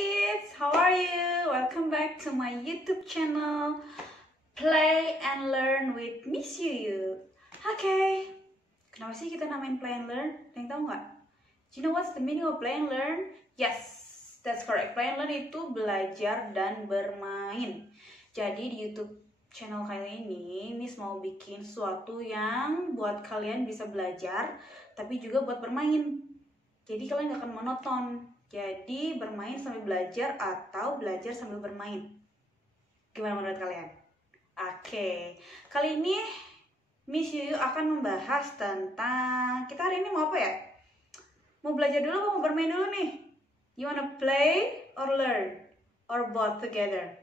kids, how are you? Welcome back to my YouTube channel Play and Learn with Miss Yuyu. Oke, kenapa sih kita namain Play and Learn? Ada yang tahu nggak? Do you know what's the meaning of Play and Learn? Yes, that's correct. Play and Learn itu belajar dan bermain. Jadi di YouTube channel kali ini Miss mau bikin sesuatu yang buat kalian bisa belajar tapi juga buat bermain. Jadi kalian gak akan monoton. Jadi bermain sambil belajar atau belajar sambil bermain. Gimana menurut kalian? Oke, kali ini Miss Yuyu akan membahas tentang, kita hari ini mau apa ya? Mau belajar dulu atau mau bermain dulu nih? You wanna play or learn? Or both together?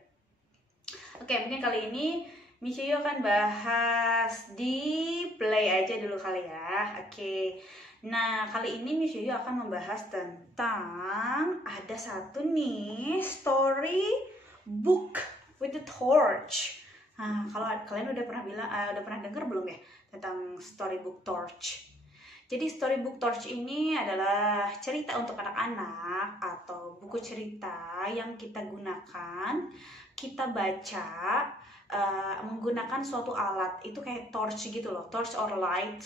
Oke, mungkin kali ini Miss Yuyu akan bahas di play aja dulu kali ya. Oke. Nah, kali ini Miss Yuyu akan membahas tentang ada satu nih story book with the torch. Nah, kalau kalian udah pernah dengar belum ya tentang storybook torch? Jadi storybook torch ini adalah cerita untuk anak-anak atau buku cerita yang kita gunakan, kita baca menggunakan suatu alat. Itu kayak torch gitu loh, torch or light.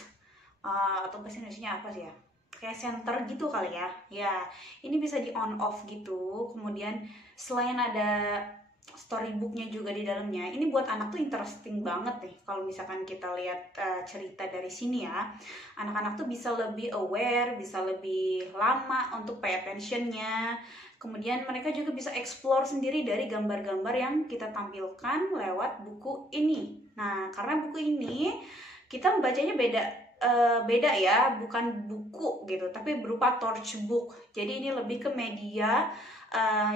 Atau bahasa Indonesia apa sih ya? Kayak center gitu kali ya. Ya, ini bisa di on off gitu. Kemudian selain ada storybooknya juga di dalamnya, ini buat anak tuh interesting banget nih. Kalau misalkan kita lihat cerita dari sini ya, anak-anak tuh bisa lebih aware, bisa lebih lama untuk pay attentionnya. Kemudian mereka juga bisa explore sendiri dari gambar-gambar yang kita tampilkan lewat buku ini. Nah, karena buku ini kita membacanya beda ya, bukan buku gitu, tapi berupa torch book. Jadi ini lebih ke media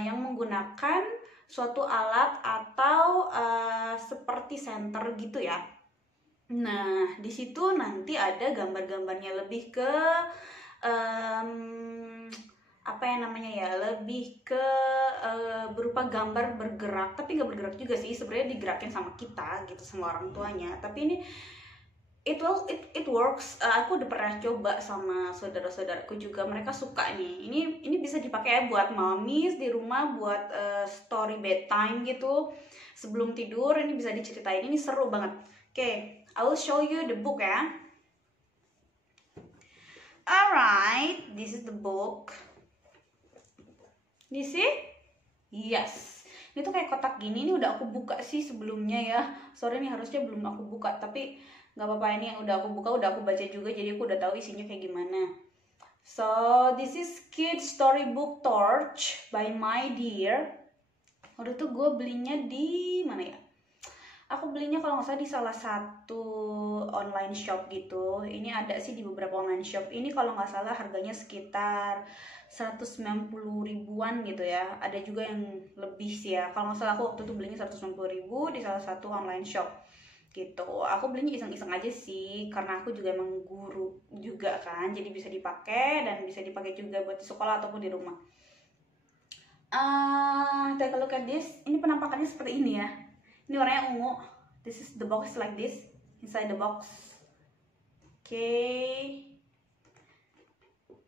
yang menggunakan suatu alat atau seperti center gitu ya. Nah, di situ nanti ada gambar-gambarnya lebih ke apa yang namanya ya, lebih ke berupa gambar bergerak, tapi nggak bergerak juga sih, sebenarnya digerakin sama kita gitu, sama orang tuanya. Tapi ini it works. Aku udah pernah coba sama saudara-saudaraku juga, mereka suka nih. Ini bisa dipakai buat mamis di rumah, buat story bedtime gitu sebelum tidur. Ini bisa diceritain, ini seru banget. Oke, I will show you the book ya. Alright, this is the book. You see? Yes. Ini tuh kayak kotak gini. Ini udah aku buka sih sebelumnya ya. Sorry nih, harusnya belum aku buka, tapi nggak apa-apa, ini yang udah aku buka, udah aku baca juga, jadi aku udah tahu isinya kayak gimana. So this is Kids Storybook Torch by My Dear. Waktu itu gue belinya di mana ya? Aku belinya kalau nggak salah di salah satu online shop gitu. Ini ada sih di beberapa online shop. Ini kalau nggak salah harganya sekitar 190 ribuan gitu ya. Ada juga yang lebih sih ya. Kalau nggak salah aku waktu itu belinya 190 ribu di salah satu online shop gitu. Aku belinya iseng-iseng aja sih, karena aku juga emang guru juga kan, jadi bisa dipakai dan bisa dipakai juga buat di sekolah ataupun di rumah. Take a look at this. Ini penampakannya seperti ini ya. Ini warnanya ungu. This is the box like this, inside the box. Oke.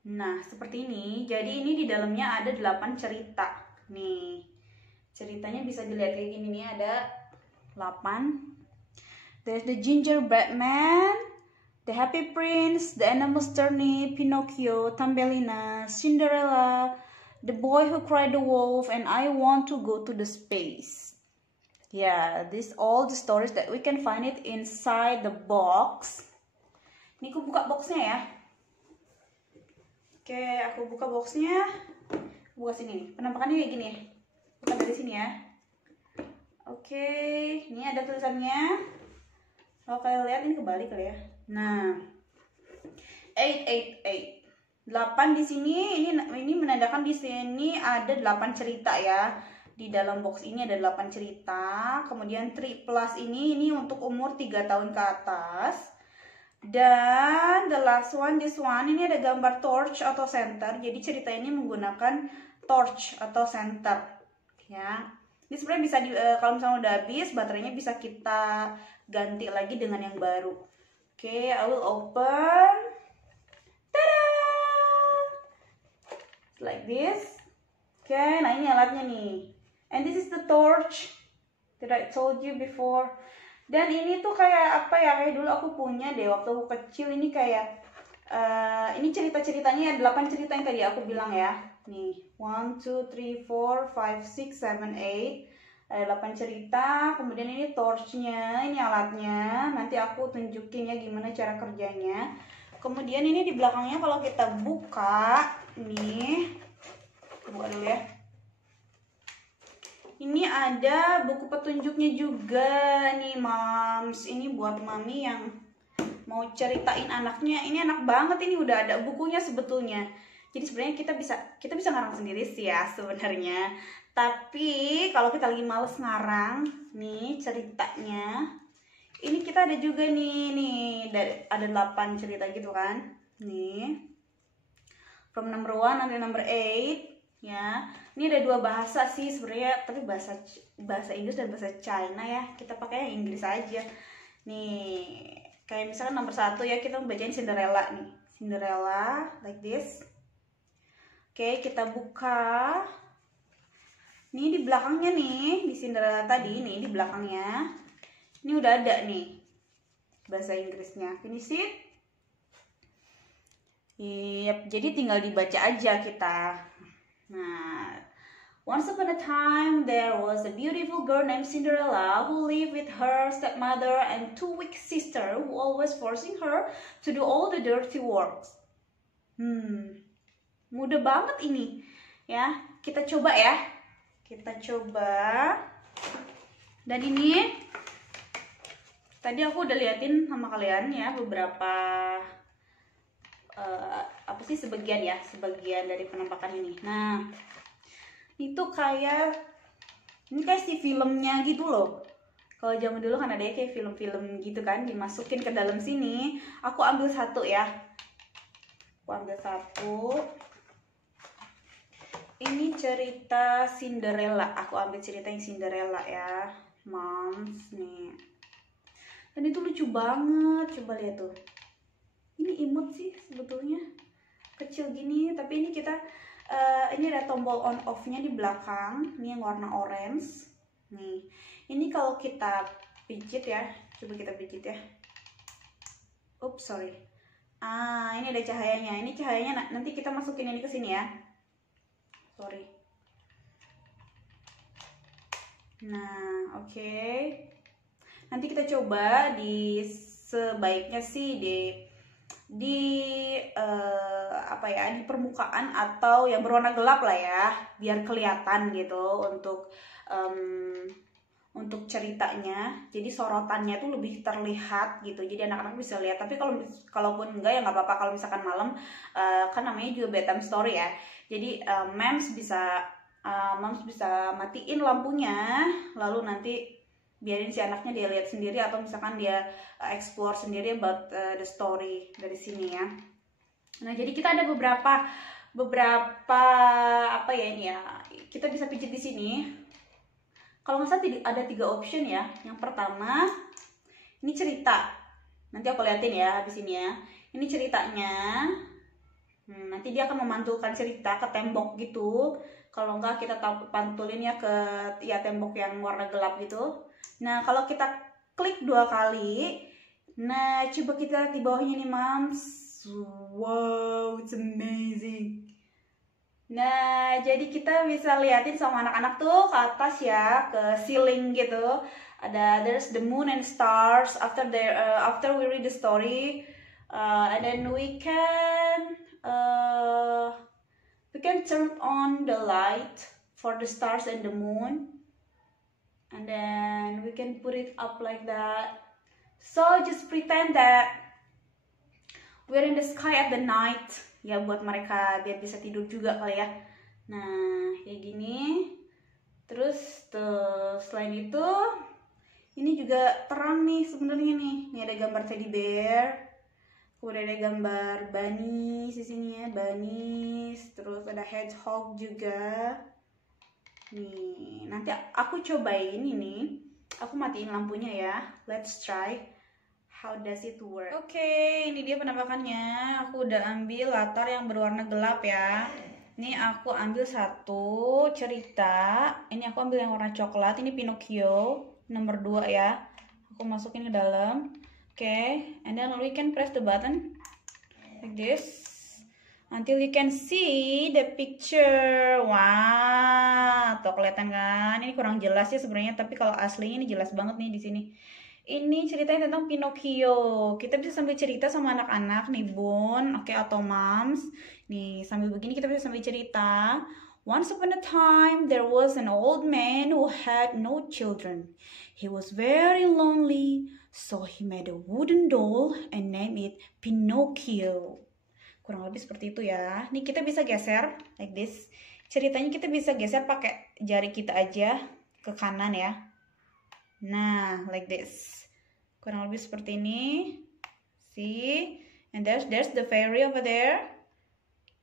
Nah, seperti ini. Jadi ini di dalamnya ada 8 cerita. Nih, ceritanya bisa dilihat kayak gini nih, ada 8. There's the Gingerbread Man, the Happy Prince, the Animals Turnip, Pinocchio, Thumbelina, Cinderella, the Boy Who Cried the Wolf, and I Want to Go to the Space. Yeah, these all the stories that we can find it inside the box. Ini aku buka boxnya ya. Oke, aku buka boxnya. Buka sini nih. Penampakannya kayak gini ya. Buka dari sini ya. Oke, ini ada tulisannya. Kalau kalian lihat ini kebalik kali ya. Nah, 888. 8 di sini, ini menandakan di sini ada 8 cerita ya. Di dalam box ini ada 8 cerita. Kemudian 3 plus ini untuk umur 3 tahun ke atas. Dan the last one, this one, ini ada gambar torch atau center. Jadi cerita ini menggunakan torch atau center ya. Ini sebenarnya bisa kalau misalnya udah habis baterainya, bisa kita ganti lagi dengan yang baru. Oke, I will open. Tada! Like this. Oke, nah ini alatnya nih. And this is the torch that I told you before. Dan ini tuh kayak apa ya, kayak dulu aku punya deh waktu aku kecil. Ini kayak ini cerita-ceritanya ya, 8 cerita yang tadi aku bilang ya. Nih, 1, 2, 3, 4, 5, 6, 7, 8. Ada 8 cerita. Kemudian ini torchnya, ini alatnya. Nanti aku tunjukin ya gimana cara kerjanya. Kemudian ini di belakangnya kalau kita buka, nih, buka dulu ya. Ini ada buku petunjuknya juga nih, Moms. Ini buat mami yang mau ceritain anaknya. Ini enak banget, ini udah ada bukunya sebetulnya. Jadi sebenarnya kita bisa ngarang sendiri sih ya sebenarnya. Tapi kalau kita lagi males ngarang, nih ceritanya. Ini kita ada juga nih ada 8 cerita gitu kan. Nih. From number 1 sampai number 8. Ya, ini ada 2 bahasa sih sebenarnya, tapi bahasa Inggris dan bahasa China ya. Kita pakai yang Inggris aja. Nih, kayak misalkan nomor 1 ya, kita bacain Cinderella nih. Cinderella like this. Oke, kita buka. Ini di belakangnya nih, di Cinderella tadi nih di belakangnya. Ini udah ada nih bahasa Inggrisnya. Finish it. Yep, jadi tinggal dibaca aja kita. Nah, once upon a time there was a beautiful girl named Cinderella who lived with her stepmother and 2 weak sisters who always forcing her to do all the dirty works. Mudah banget ini. Ya, kita coba ya. Kita coba. Dan ini tadi aku udah liatin sama kalian ya beberapa sebagian dari penampakan ini. Nah, itu kayak si filmnya gitu loh. Kalau zaman dulu kan ada ya kayak film-film gitu kan, dimasukin ke dalam sini. Aku ambil satu ya. Ini cerita Cinderella. Aku ambil cerita yang Cinderella ya, Moms nih. Dan itu lucu banget. Coba lihat tuh. Ini imut sih sebetulnya, kecil gini, tapi ini kita ini ada tombol on off-nya di belakang, ini yang warna orange. Nih, ini kalau kita pijit ya, coba kita pijit ya. Oops, sorry. Ini ada cahayanya. Ini cahayanya nanti kita masukin ini ke sini ya. Sorry. Nah, oke. Nanti kita coba sebaiknya sih di permukaan atau yang berwarna gelap lah ya, biar kelihatan gitu untuk ceritanya. Jadi sorotannya tuh lebih terlihat gitu, jadi anak-anak bisa lihat. Tapi kalaupun enggak ya nggak apa-apa. Kalau misalkan malam, kan namanya juga bedtime story ya, jadi Moms bisa matiin lampunya, lalu nanti biarin si anaknya dia lihat sendiri, atau misalkan dia explore sendiri about the story dari sini ya. Nah, jadi kita ada beberapa apa ya ini ya, kita bisa pijit di sini. Kalau nggak salah ada 3 option ya. Yang pertama, ini cerita. Nanti aku liatin ya habis ini ya. Ini ceritanya. Nanti dia akan memantulkan cerita ke tembok gitu. Kalau enggak kita pantulin ya ke tembok yang warna gelap gitu. Nah, kalau kita klik 2 kali, nah coba kita lihat di bawahnya nih, Moms. Wow, it's amazing. Nah, jadi kita bisa liatin sama anak-anak tuh ke atas ya, ke ceiling gitu. There's the moon and stars after we read the story, and then we can turn on the light for the stars and the moon, and then we can put it up like that. So just pretend that we're in the sky at the night ya, buat mereka biar bisa tidur juga kali ya. Nah, kayak gini. Terus selain itu, ini juga terang nih sebenarnya nih. Ini ada gambar teddy bear. Kemudian ada gambar bunnies di sini ya, bunnies. Terus ada hedgehog juga. Nih, nanti aku cobain ini. Aku matiin lampunya ya. Let's try. How does it work? Oke, ini dia penampakannya. Aku udah ambil latar yang berwarna gelap ya. Ini aku ambil satu cerita. Ini aku ambil yang warna coklat. Ini Pinocchio nomor 2 ya. Aku masukin ke dalam. Oke, and then we can press the button like this until you can see the picture. Wah, tuh kelihatan kan? Ini kurang jelas ya sebenarnya, tapi kalau aslinya ini jelas banget nih di sini. Ini ceritanya tentang Pinocchio. Kita bisa sambil cerita sama anak-anak nih, Bun, oke, atau moms. Nih, sambil begini kita bisa sambil cerita. Once upon a time, there was an old man who had no children. He was very lonely, so he made a wooden doll and named it Pinocchio. Kurang lebih seperti itu ya. Nih kita bisa geser like this. Ceritanya kita bisa geser pakai jari kita aja ke kanan ya. Nah, like this. Kurang lebih seperti ini. See? And there's the fairy over there.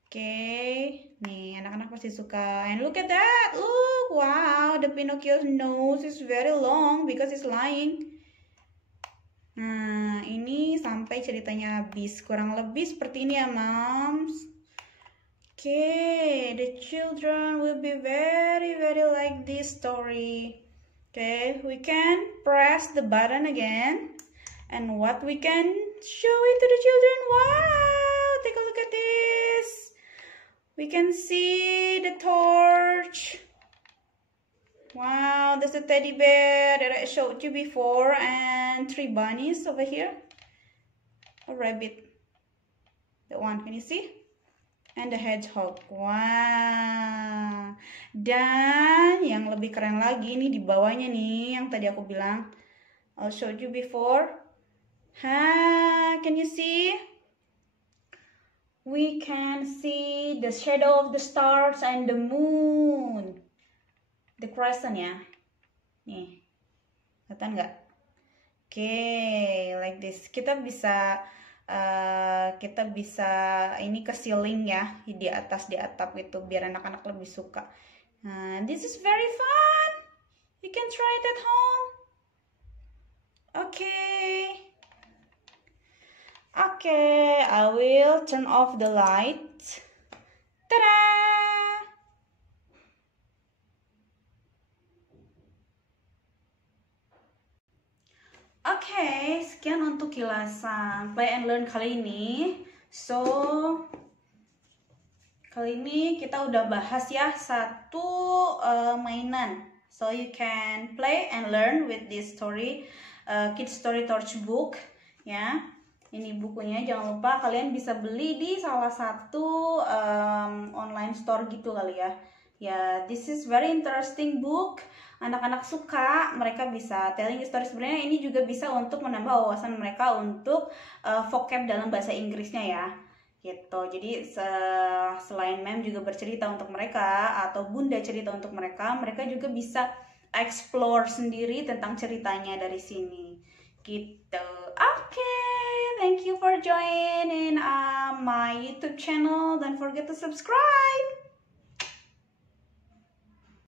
Okay. Nih, anak-anak pasti suka. And look at that. Look, wow, the Pinocchio's nose is very long because it's lying. Nah, ini sampai ceritanya habis. Kurang lebih seperti ini ya, moms. Okay, the children will be very like this story. Okay, we can press the button again. And what we can show it to the children. Wow, take a look at this. We can see the torch. Wow, there's a teddy bear that I showed you before. And 3 bunnies over here. A rabbit. That one, can you see? And the hedgehog. Wow. Dan yang lebih keren lagi nih di bawahnya nih, yang tadi aku bilang I'll show you before. Can you see? We can see the shadow of the stars and the moon. The crescent ya. Nih. Kelihatan nggak? Okay, like this. Kita bisa ini ke ceiling ya, di atas, di atap itu, biar anak-anak lebih suka. This is very fun. You can try it at home. Okay, I will turn off the light. Ta-da! Oke, sekian untuk kilasan Play and Learn kali ini. So, kali ini kita udah bahas ya satu mainan. So you can play and learn with this story, Kids Story Torch book. Ya, ini bukunya. Jangan lupa kalian bisa beli di salah satu online store gitu kali ya. Ya, this is very interesting book. Anak-anak suka, mereka bisa telling story. Sebenarnya ini juga bisa untuk menambah wawasan mereka untuk vocab dalam bahasa Inggrisnya ya, gitu. Jadi selain mem juga bercerita untuk mereka atau bunda cerita untuk mereka, mereka juga bisa explore sendiri tentang ceritanya dari sini, gitu. Okay, thank you for joining my YouTube channel. Don't forget to subscribe.